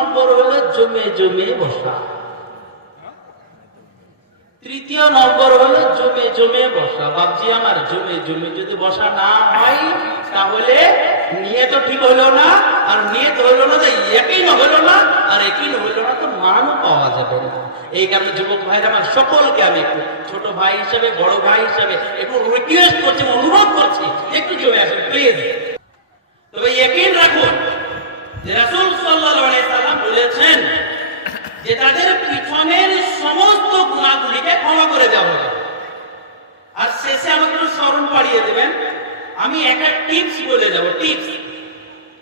নম্বর হলো জমে জমে বসা। তৃতীয় নম্বর হলো জমে জমে বসা। বাপজি আমার, জমে জমে যদি বসা না হয় তাহলে নিয়ত ঠিক হলো না, আর নিয়ত হলো না তো ইয়াকিন হলো না, আর ইয়াকিন হলো না তো মানও পাওয়া যাবে না। এই কারণে যুবক ভাইরা আমার, সকলকে আমি একটু ছোট ভাই হিসেবে, বড় ভাই হিসেবে একটু রিকোয়েস্ট করছি, অনুরোধ করছি, একটু জমে আসুন প্লিজ। তবে ইয়াকিন রাখুন যে রাসূল সাল্লাল্লাহু আলাইহি সাল্লাম বলেছেন যে তাদের পিছনের সমস্ত গুনাহগুলিকে ক্ষমা করে দেওয়া হবে। আর শেষে আমাকে একটু স্মরণ পাড়িয়ে দেবেন, আমি একটা টিপস বলে যাব, টিপস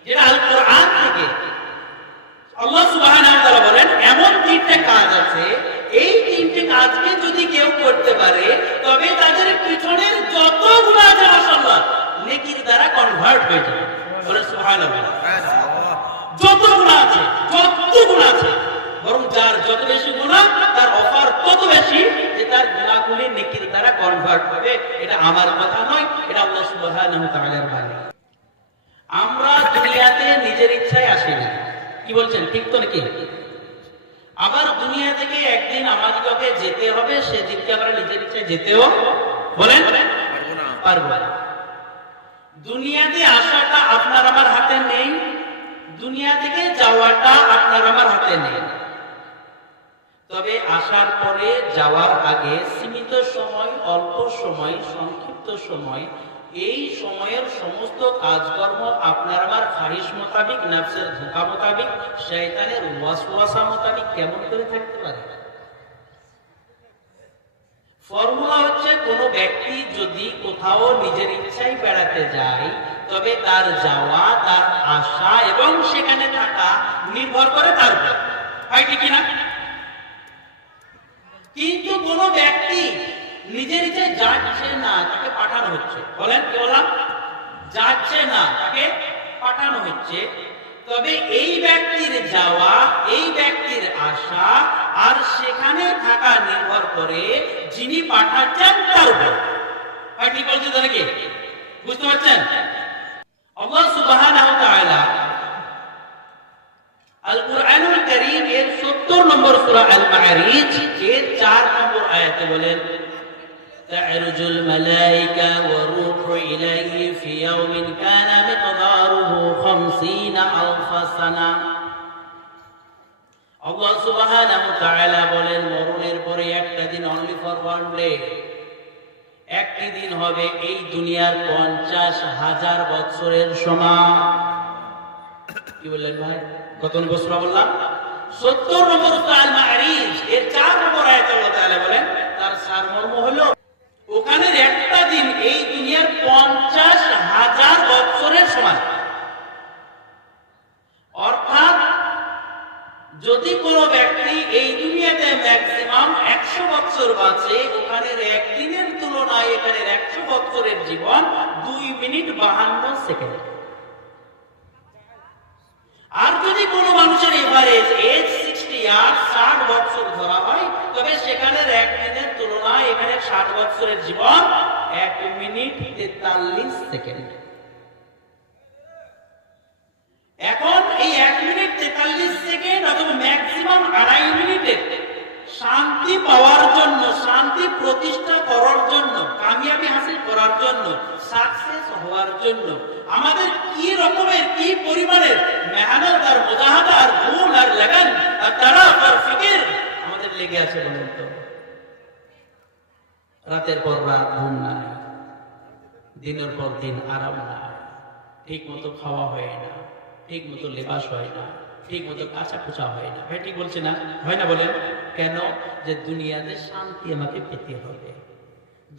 যেটা আল কোরআন থেকে। আল্লাহ সুবহানাহু ওয়া তাআলা বলেন এমন তিনটে কাজ আছে, এই তিনটে কাজকে যদি কেউ করতে পারে তবে তাদের পিছনের যত গুনাহ আছে মাশাআল্লাহ নেকির দ্বারা কনভার্ট হয়ে যাবে। বলেন সুবহানাল্লাহ। যত গুনাহ আছে, যত গুনাহ আছে, বরং যার যত বেশি গুনাহ তার অফার তত বেশি যে তার গুনাহগুলি নেকির দ্বারা কনভার্ট হবে। এটা আমার কথা নয়, এটা আল্লাহ সুবহানাহু ওয়া তাআলার বাণী। আমরা দুনিয়াতে নিজের ইচ্ছায় আসি না, কি বলছেন ঠিক তো নাকি? আবার দুনিয়া থেকে একদিন আমাদেরকে যেতে হবে, সেদিনকে আমরা নিজের ইচ্ছায় যেতেও বলেন পারবো না। দুনিয়াতে আসাটা আপনার আমার হাতে নেই, দুনিয়া থেকে যাওয়াটা আপনার আমার হাতে নেই। তবে আসার পরে যাওয়ার আগে সীমিত সময়, অল্প সময়, সংক্ষিপ্ত সময়, এই সময়ের সমস্ত কাজকর্ম আপনার আমার খাহিশ মোতাবিক, নফসের ধোঁকা মোতাবিক, শয়তানের ওয়াসওয়াসা মোতাবিক কেমন করে থাকতে পারে? ফর্মুলা হচ্ছে, কোন ব্যক্তি যদি কোথাও নিজের ইচ্ছায় বেড়াতে যায় তবে তার যাওয়া, তার আসা এবং সেখানে থাকা নির্ভর করে তার উপর, হয় ঠিক না? কিন্তু কোন ব্যক্তি নিজের ইচ্ছায় যাচ্ছে না, তাকে পাঠানো হচ্ছে। বলেন কি বললাম? যাচ্ছে না, তাকে পাঠানো হচ্ছে। তবে এই ব্যক্তির যাওয়া, এই ব্যক্তির আসা আর সেখানে থাকা নির্ভর করে যিনি পাঠাচ্ছেন তার উপর, হয় ঠিক বলছে তো নাকি? বুঝতে পারছেন? আল্লাহ সুবহানাহু ওয়া তাআলা আল কুরআনুল কারীম এর ৭০ নম্বর সূরা আল মাআরিজ এর ৪ নম্বর আয়াতে বলেন, তা'রুজুল মালায়েকা ওয়া রূহু ইলাইহি ফি ইয়াউমিন কানা মিকদারুহু ৫০,০০০ সানা। আল্লাহ সুবহানাহু ওয়া তাআলা বলেন, মরণের পরে একটা দিন, অনলি ফর ওয়ান ডে, একটি দিন হবে এই দুনিয়ার ৫০,০০০ বছরের সমান। কি বললেন ভাই? কত নম্বর সূরা বললাম? ৭০ নম্বর সূরা আল মাআরিজ এর ৪ নম্বর আয়াতে আল্লাহ তাআলা বলেন, তার সারমর্ম হলো ওখানের একটা দিন এই দুনিয়ার ৫০,০০০ বছরের সমান। অর্থাৎ যদি কোনো ব্যক্তি এই দুনিয়াতে ম্যাক্সিমাম ১০০ বছর বাঁচে, ওখানের একদিনের তুলনায় এখানের ১০০ বছরের জীবন ২ মিনিট ৫২ সেকেন্ড। আর যদি কোনো মানুষের এভারেজ এজ ৬০ ইয়ার্স, ৬০ বছর ধরা হয়, তবে সেখানের একদিনের তুলনায় এখানে ৬০ বছরের জীবন ১ মিনিট ৪৩ সেকেন্ড। এখন এই ১ মিনিট ৪৩ সেকেন্ড অথবা ম্যাক্সিমাম ২.৫ মিনিটে শান্তি পাওয়ার জন্য, শান্তি প্রতিষ্ঠা করার জন্য, কামিয়াবি হাসিল করার জন্য, সাকসেস হওয়ার জন্য আমাদের কি রকমের, কি পরিমাণের মেহনত আর মুজাহাদা আর ঘুম আর লাগান আর তারাফ আর ফিকির আমাদের লেগে আছে বলুন তো? রাতের পর রাত ঘুম নাই, দিনের পর দিন আরাম নাই, ঠিক মতো খাওয়া হয় না, ঠিক মতো লেবাস হয় না, ঠিক মতো কাঁচা কুচা হয় না। ভাই ঠিক বলছে না? হয় না বলেন কেন? যে দুনিয়াতে শান্তি আমাকে পেতে হবে,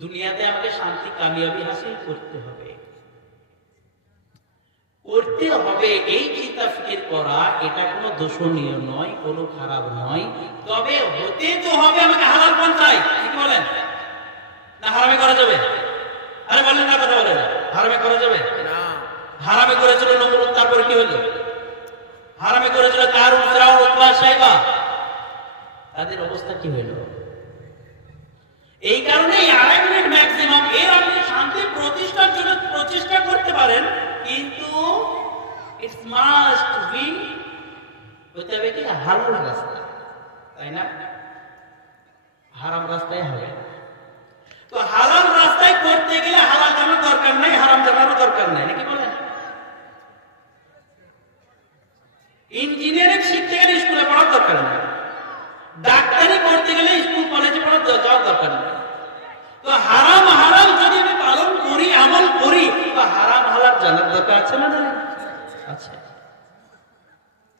দুনিয়াতে আমাকে শান্তি কামিয়াবি হাসিল করতে হবে, করতে হবে। এই চিন্তা ফিকির করা এটা কোনো দোষণীয় নয়, কোনো খারাপ নয়। তবে হতে তো হবে আমাকে হালাল পন্থায়। ঠিক বলেন না? হারামে করা যাবে? আরে বলেন না, কথা বলেন। হারামে করা যাবে না? হারামে করেছিল নমরুদ, তারপরে কি হলো? হারামে করেছিল কারুন, ফিরআউন, উতবা, শাইবা, তাদের অবস্থা কি হলো? এই কারণেই ২.৫ মিনিট ম্যাক্সিমাম এর আপনি শান্তি প্রতিষ্ঠার জন্য প্রচেষ্টা করতে পারেন, কিন্তু ইটস মাস্ট বি হইতে হবে কি হালাল রাস্তা, তাই না? হারাম রাস্তায় হবে। তো হালাল রাস্তায় করতে গেলে হালাল জানার দরকার নাই, হারাম জানারও দরকার নাই, নাকি বলেন? ইঞ্জিনিয়ারিং শিখতে গেলে স্কুলে পড়ার দরকার নেই, ডাক্তারি করতে গেলে স্কুল কলেজে পড়ার যাওয়ার দরকার নেই। তো হারাম হালাল যদি আমি পালন করি, আমল করি, তো হারাম হালাল জানার দরকার আছে না? আচ্ছা,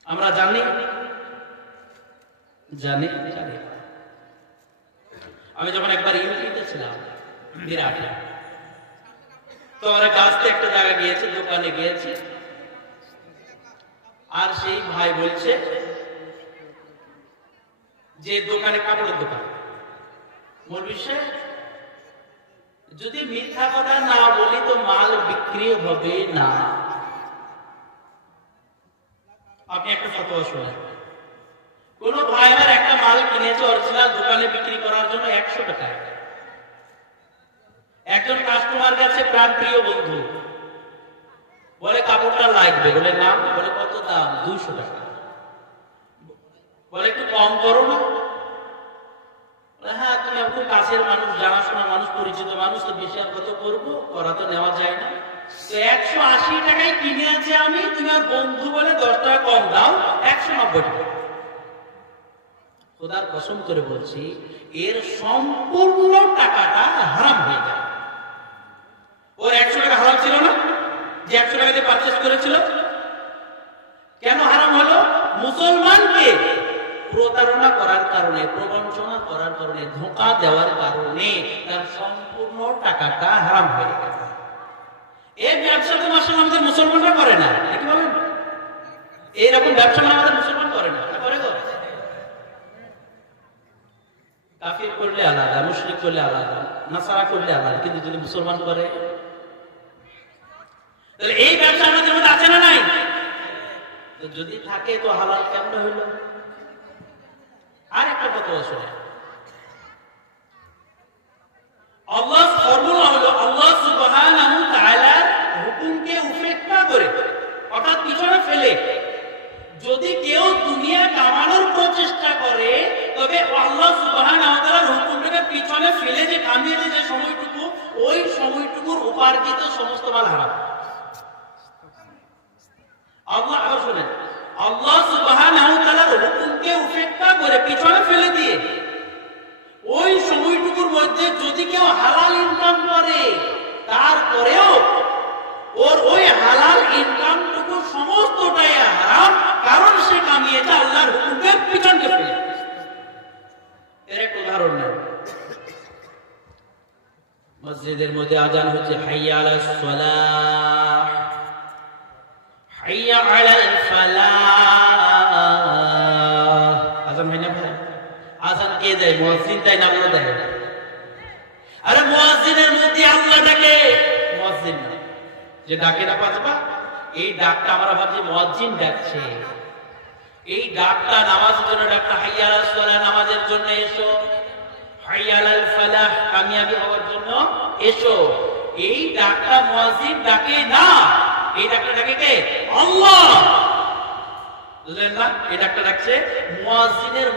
আমরা জানি জানি জানি আমি যখন একবার ইউপিতে ছিলাম, বিরাটে, তো আমরা কাছতে একটা জায়গা গিয়েছি, দোকানে গিয়েছি, আর সেই ভাই বলছে যে দোকানে, কাপড়ের দোকান, মৌলভী সাহেব যদি মিথ্যা কথা না বলি তো মাল বিক্রি হবে না। আপনি একটা ফতোয়া শোনেন, কোন ভাই আমার একটা মাল কিনেছে অরিজিনাল, দোকানে বিক্রি করার জন্য 100 টাকায়। একজন কাস্টমার কাছে প্রাণ প্রিয় বন্ধু বলে কাপড়টা লাগবে, বলে নাম, বলে কত দাম? 200 টাকা। বলে একটু কম করো না? হ্যাঁ, তুমি খুব কাছের মানুষ, জানাশোনা মানুষ, পরিচিত মানুষ, তো বেশি আর কত করবো, করা তো নেওয়া যায় না। তো 180 টাকায় কিনে আছে আমি, তোমার বন্ধু বলে 10 টাকা কম দাও, 190 টাকা। খোদার কসম করে বলছি, এর সম্পূর্ণ টাকাটা হারাম হয়ে যায়। ওর 100 টাকা হারাম ছিল না, যে 100 টাকা দিয়ে পারচেজ করেছিল? কেন হারাম হলো? মুসলমানকে প্রতারণা করার কারণে, প্রবঞ্চনা করার কারণে, ধোঁকা দেওয়ার কারণে তার সম্পূর্ণ টাকাটা হারাম হয়ে গেছে। এই ব্যবসা তো মাসে আমাদের মুসলমানরা করে না, কি বলেন? এইরকম ব্যবসা আমাদের মুসলমান করে না, করে গো? কাফির করলে আলাদা, মুশরিক করলে আলাদা, নাসারা করলে আলাদা, কিন্তু যদি মুসলমান করে, তাহলে এই ব্যবসা আমাদের মধ্যে আছে না নাই? তো যদি থাকে তো হালাল কেমন হইল? আর একটা কথা শুনে, আল্লাহ ফর্মুলা হলো, আল্লাহ সুবহানাহু ওয়া তাআলার হুকুমকে উপেক্ষা করে, অর্থাৎ পিছনে ফেলে যদি কেউ দুনিয়া কামানোর প্রচেষ্টা করে, তবে আল্লাহ সুবহানাহু ওয়া তাআলার হুকুমটাকে পিছনে ফেলে যে কামিয়েছে যে সময়টুকু, ওই সময়টুকুর উপার্জিত সমস্ত মাল হারাম। আল্লাহ, আবার শুনেন, আল্লাহ সুবহানাহু ওয়া তাআলার হুকুমকে উপেক্ষা করে পিছনে ফেলে দিয়ে ওই সময়টুকুর মধ্যে যদি কেউ হালাল ইনকাম করে, তারপরেও ওর ওই হালাল ইনকামটুকু সমস্তটাই হারাম, কারণ সে কামিয়েছে আল্লাহর হুকুমকে পিছনকে ফেলে। এর একটা উদাহরণ নেন, মসজিদের মধ্যে আজান হচ্ছে, হাইয়া আলাস সালাহ, হাইয়া আলাল ফালাহ। আজান হয় না ভাই? আজান কে দেয়? মুয়াজ্জিন দেয় না আল্লাহ দেয়? আরে মুয়াজ্জিনের মধ্যে আল্লাহ ডাকে, মুয়াজ্জিন না। যে ডাকে না পাঁচবার, এই ডাকটা আমরা ভাবছি মুয়াজ্জিন ডাকছে। এই ডাকটা নামাজের জন্য ডাকটা, হাইয়া আলাস সালাহ, নামাজের জন্য এসো, হাইয়া আলাল ফালাহ, কামিয়াবি হওয়ার জন্য এসো। এই ডাকটা মুয়াজ্জিন ডাকে না, এই ডাকটা ডাকে কে? আল্লাহ। বুঝলেন না? এই ডাকটা ডাকছে মুয়াজ্জিনের